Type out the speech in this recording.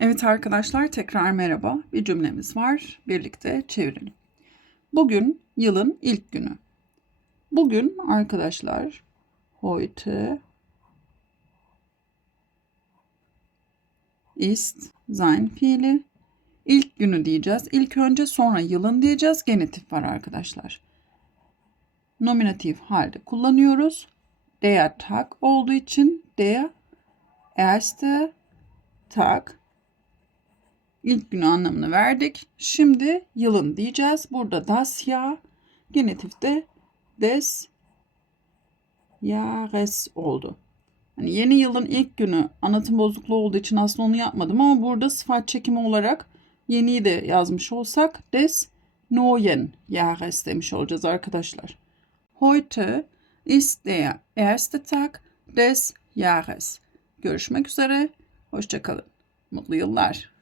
Evet arkadaşlar, tekrar merhaba. Bir cümlemiz var. Birlikte çevirelim. Bugün yılın ilk günü. Bugün arkadaşlar heute ist sein fiili. İlk günü diyeceğiz. İlk önce sonra yılın diyeceğiz. Genitif var arkadaşlar. Nominatif halde kullanıyoruz. Der Tag olduğu için der erste Tag. İlk günü anlamını verdik. Şimdi yılın diyeceğiz. Burada das Jahr, genitifte des Jahres oldu. Hani yeni yılın ilk günü anlatım bozukluğu olduğu için aslında onu yapmadım ama burada sıfat çekimi olarak yeniyi de yazmış olsak des neuen Jahres demiş olacağız arkadaşlar. Heute ist der erste Tag des Jahres. Görüşmek üzere. Hoşça kalın. Mutlu yıllar.